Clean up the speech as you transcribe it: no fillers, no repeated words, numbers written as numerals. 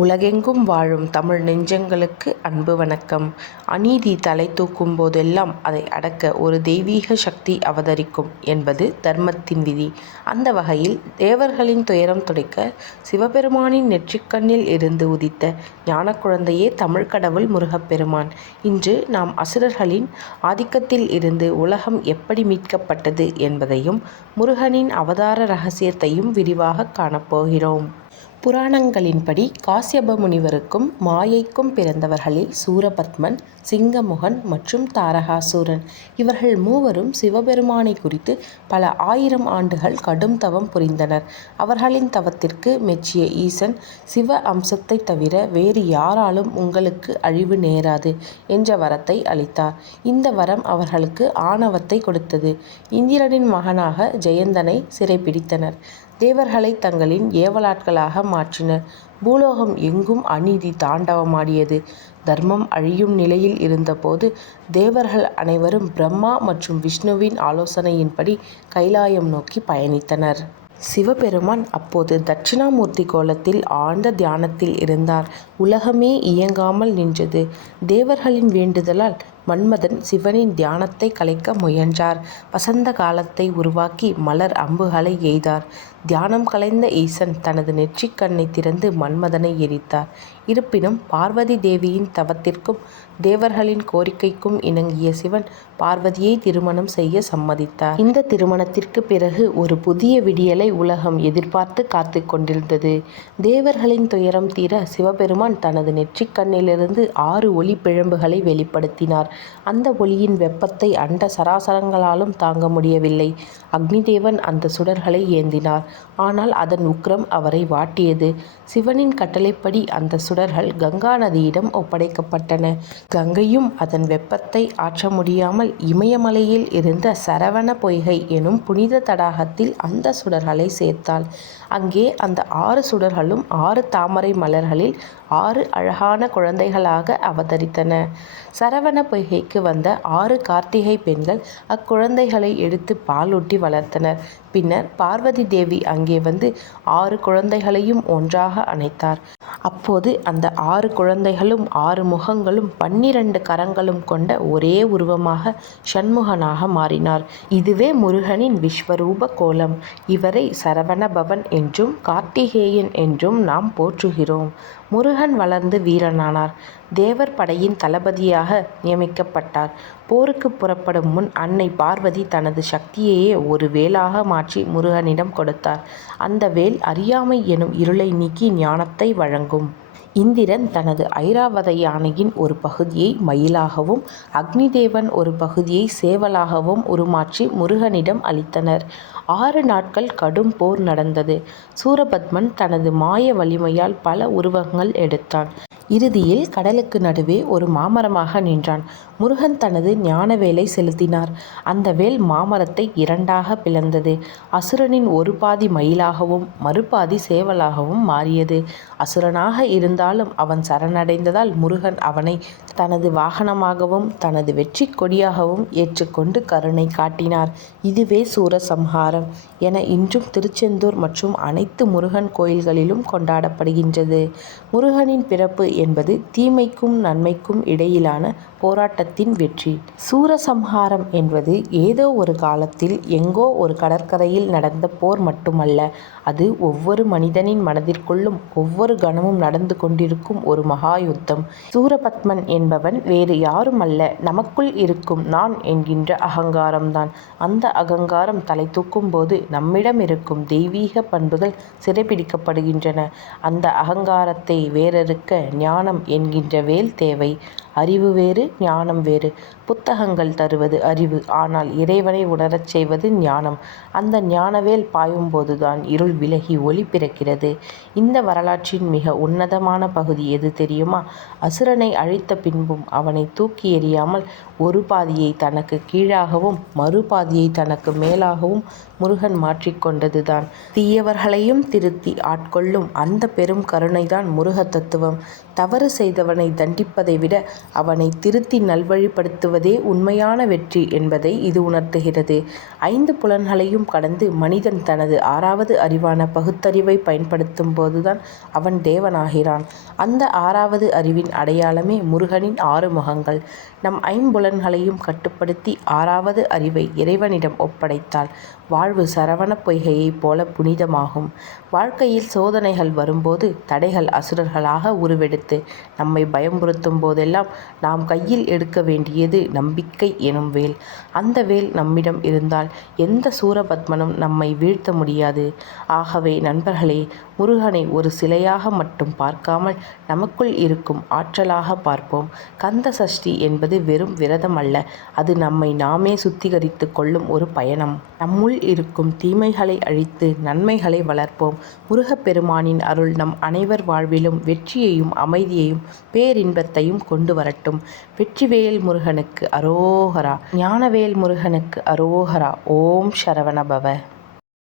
உலகெங்கும் வாழும் தமிழ் நெஞ்சங்களுக்கு அன்பு வணக்கம். அநீதி தலை தூக்கும் போதெல்லாம் அதை அடக்க ஒரு தெய்வீக சக்தி அவதரிக்கும் என்பது தர்மத்தின் விதி. அந்த வகையில் தேவர்களின் துயரம் துடைக்க சிவபெருமானின் நெற்றிக்கண்ணில் இருந்து உதித்த ஞானக்குழந்தையே தமிழ் கடவுள் முருகப்பெருமான். இன்று நாம் அசுரர்களின் ஆதிக்கத்தில் இருந்து உலகம் எப்படி மீட்கப்பட்டது என்பதையும் முருகனின் அவதார ரகசியத்தையும் விரிவாக காணப்போகிறோம். புராணங்களின்படி காஸ்யப முனிவருக்கும் மாயைக்கும் பிறந்தவர்களில் சூரபத்மன், சிங்கமுகன் மற்றும் தாரகாசூரன் இவர்கள் மூவரும் சிவபெருமானை குறித்து பல ஆயிரம் ஆண்டுகள் கடும் தவம் புரிந்தனர். அவர்களின் தவத்திற்கு மெச்சிய ஈசன் சிவ அம்சத்தை தவிர வேறு யாராலும் உங்களுக்கு அழிவு நேராது என்ற வரத்தை அளித்தார். இந்த வரம் அவர்களுக்கு ஆணவத்தை கொடுத்தது. இந்திரனின் மகனாக ஜெயந்தனை சிறைப்பிடித்தனர். தேவர்களை தங்களின் ஏவலாட்களாக மாற்றினர். பூலோகம் எங்கும் அநீதி தாண்டவமாடியது. தர்மம் அழியும் நிலையில் இருந்தபோது தேவர்கள் அனைவரும் பிரம்மா மற்றும் விஷ்ணுவின் ஆலோசனையின்படி கைலாயம் நோக்கி பயணித்தனர். சிவபெருமான் அப்போது தட்சிணாமூர்த்தி கோலத்தில் ஆழ்ந்த தியானத்தில் இருந்தார். உலகமே இயங்காமல் நின்றது. தேவர்களின் வேண்டுதலால் மன்மதன் சிவனின் தியானத்தை கலைக்க முயன்றார். வசந்த காலத்தை உருவாக்கி மலர் அம்புகளை எய்தார். தியானம் கலைந்த ஈசன் தனது நெற்றிக்கண்ணை திறந்து மன்மதனை எரித்தார். இருப்பினும் பார்வதி தேவியின் தவத்திற்கும் தேவர்களின் கோரிக்கைக்கும் இணங்கிய சிவன் பார்வதியை திருமணம் செய்ய சம்மதித்தார். இந்த திருமணத்திற்கு பிறகு ஒரு புதிய விடியலை உலகம் எதிர்பார்த்து காத்து கொண்டிருந்தது. தேவர்களின் துயரம் தீர சிவபெருமான் தனது நெற்றிக்கண்ணிலிருந்து 6 ஒளி பிழம்புகளை வெளிப்படுத்தினார். அந்த ஒளியின் வெப்பத்தை அண்ட சராசரங்களாலும் தாங்க முடியவில்லை. அக்னி தேவன் அந்த சுடர்களை ஏந்தினார். ஆனால் அதன் உக்கிரம் அவரை வாட்டியது. சிவனின் கட்டளைப்படி அந்த சுடர்கள் கங்கா நதியிடம் ஒப்படைக்கப்பட்டன. கங்கையும் அதன் வெப்பத்தை ஆற்ற முடியாமல் இமயமலையில் இருந்த சரவண பொய்கை எனும் புனித தடாகத்தில் அந்த சுடர்களை சேர்த்தாள். அங்கே அந்த 6 சுடர்களும் 6 தாமரை மலர்களில் 6 அழகான குழந்தைகளாக அவதரித்தன. சரவண பொய்கைக்கு வந்த 6 கார்த்திகை பெண்கள் அக்குழந்தைகளை எடுத்து பாலூட்டி வளர்த்தனர். பின்னர் பார்வதி தேவி அங்கே வந்து 6 குழந்தைகளையும் ஒன்றாக அணைத்தார். அப்போது அந்த 6 குழந்தைகளும் 6 முகங்களும் 12 கரங்களும் கொண்ட ஒரே உருவமாக ஷண்முகனாக மாறினார். இதுவே முருகனின் விஸ்வரூப கோலம். இவரை சரவண பவன் என்றும் கார்த்திகேயன் என்றும் நாம் போற்றுகிறோம். முருகன் வளர்ந்து வீரனானார். தேவர் படையின் தளபதியாக நியமிக்கப்பட்டார். போருக்கு புறப்படும் முன் அன்னை பார்வதி தனது சக்தியையே ஒரு வேலாக மாற்றி முருகனிடம் கொடுத்தார். அந்த வேல் அறியாமை எனும் இருளை நீக்கி ஞானத்தை வழங்கும். இந்திரன் தனது ஐராவத யானையின் ஒரு பகுதியை மயிலாகவும் அக்னி தேவன் ஒரு பகுதியை சேவலாகவும் உருமாற்றி முருகனிடம் அளித்தனர். 6 நாட்கள் கடும் போர் நடந்தது. சூரபத்மன் தனது மாய வலிமையால் பல உருவங்கள் எடுத்தான். இறுதியில் கடலுக்கு நடுவே ஒரு மாமரமாக நின்றான். முருகன் தனது ஞானவேலை செலுத்தினார். அந்த வேல் மாமரத்தை 2ஆக பிளந்தது. அசுரனின் ஒரு பாதி மயிலாகவும் மறுபாதி சேவலாகவும் மாறியது. அசுரனாக இருந்தாலும் அவன் சரணடைந்ததால் முருகன் அவனை தனது வாகனமாகவும் தனது வெற்றி கொடியாகவும் ஏற்றுக்கொண்டு கருணை காட்டினார். இதுவே சூரசம்ஹாரம் என இன்றும் திருச்செந்தூர் மற்றும் அனைத்து முருகன் கோயில்களிலும் கொண்டாடப்படுகின்றது. முருகனின் பிறப்பு என்பது தீமைக்கும் நன்மைக்கும் இடையிலான போராட்டத்தின் வெற்றி. சூரசம்ஹாரம் என்பது ஏதோ ஒரு காலத்தில் எங்கோ ஒரு கடற்கரையில் நடந்த போர் மட்டுமல்ல. அது ஒவ்வொரு மனிதனின் மனதிற்குள்ளும் ஒவ்வொரு கணமும் நடந்து கொண்டிருக்கும் ஒரு மகா யுத்தம். சூரபத்மன் என்பவன் வேறு யாருமல்ல, நமக்குள் இருக்கும் நான் என்கின்ற அகங்காரம்தான். அந்த அகங்காரம் தலை தூக்கும் போது நம்மிடம் இருக்கும் தெய்வீக பண்புகள் சிறைப்பிடிக்கப்படுகின்றன. அந்த அகங்காரத்தை வேறறுக்க ஞானம் என்கின்ற வேல் தேவை. அறிவு வேறு, ஞானம் வேறு. புத்தகங்கள் தருவது அறிவு, ஆனால் இறைவனை உணரச் செய்வது ஞானம். அந்த ஞானவேல் பாயும்போதுதான் இருள் விலகி ஒளி பிறக்கிறது. இந்த வரலாற்றின் மிக உன்னதமான பகுதி எது தெரியுமா? அசுரனை அழித்த பின்பும் அவனை தூக்கி எறியாமல் ஒரு பாதியை தனக்கு கீழாகவும் மறுபாதியை தனக்கு மேலாகவும் முருகன் மாற்றிக்கொண்டதுதான். தீயவர்களையும் திருத்தி ஆட்கொள்ளும் அந்த பெரும் கருணைதான் முருக தத்துவம். தவறு செய்தவனை தண்டிப்பதை விட அவனை திருத்தி நல்வழிப்படுத்துவதே உண்மையான வெற்றி என்பதை இது உணர்த்துகிறது. 5 புலன்களையும் கடந்து மனிதன் தனது 6வது அறிவான பகுத்தறிவை பயன்படுத்தும் போதுதான் அவன் தேவனாகிறான். அந்த 6வது அறிவின் அடையாளமே முருகனின் 6 முகங்கள். நம் 5புலன்களையும் கட்டுப்படுத்தி 6வது அறிவை இறைவனிடம் ஒப்படைத்தால் வாழ்வு சரவண பொய்கையைப் போல புனிதமாகும். வாழ்க்கையில் சோதனைகள் வரும்போது தடைகள் அசுரர்களாக உருவெடுத்து நம்மை பயமுறுத்தும் போதெல்லாம் நாம் கையில் எடுக்க வேண்டியது நம்பிக்கை எனும் வேல். அந்த வேல் நம்மிடம் இருந்தால் எந்த சூரபத்மனும் நம்மை வீழ்த்த முடியாது. ஆகவே நண்பர்களே, முருகனை ஒரு சிலையாக மட்டும் பார்க்காமல் நமக்குள் இருக்கும் ஆற்றலாக பார்ப்போம். கந்த சஷ்டி என்பது வெறும் விரதம் அல்ல, அது நம்மை நாமே சுத்திகரித்து கொள்ளும் ஒரு பயணம். நம்முள் இருக்கும் தீமைகளை அழித்து நன்மைகளை வளர்ப்போம். முருகப்பெருமானின் அருள் நம் அனைவர் வாழ்விலும் வெற்றியையும் அமைதியையும் பேரின்பத்தையும் கொண்டு வரட்டும். வெற்றிவேல் முருகனுக்கு அரோகரா. ஞானவேல் முருகனுக்கு அரோகரா. ஓம் சரவணபவ.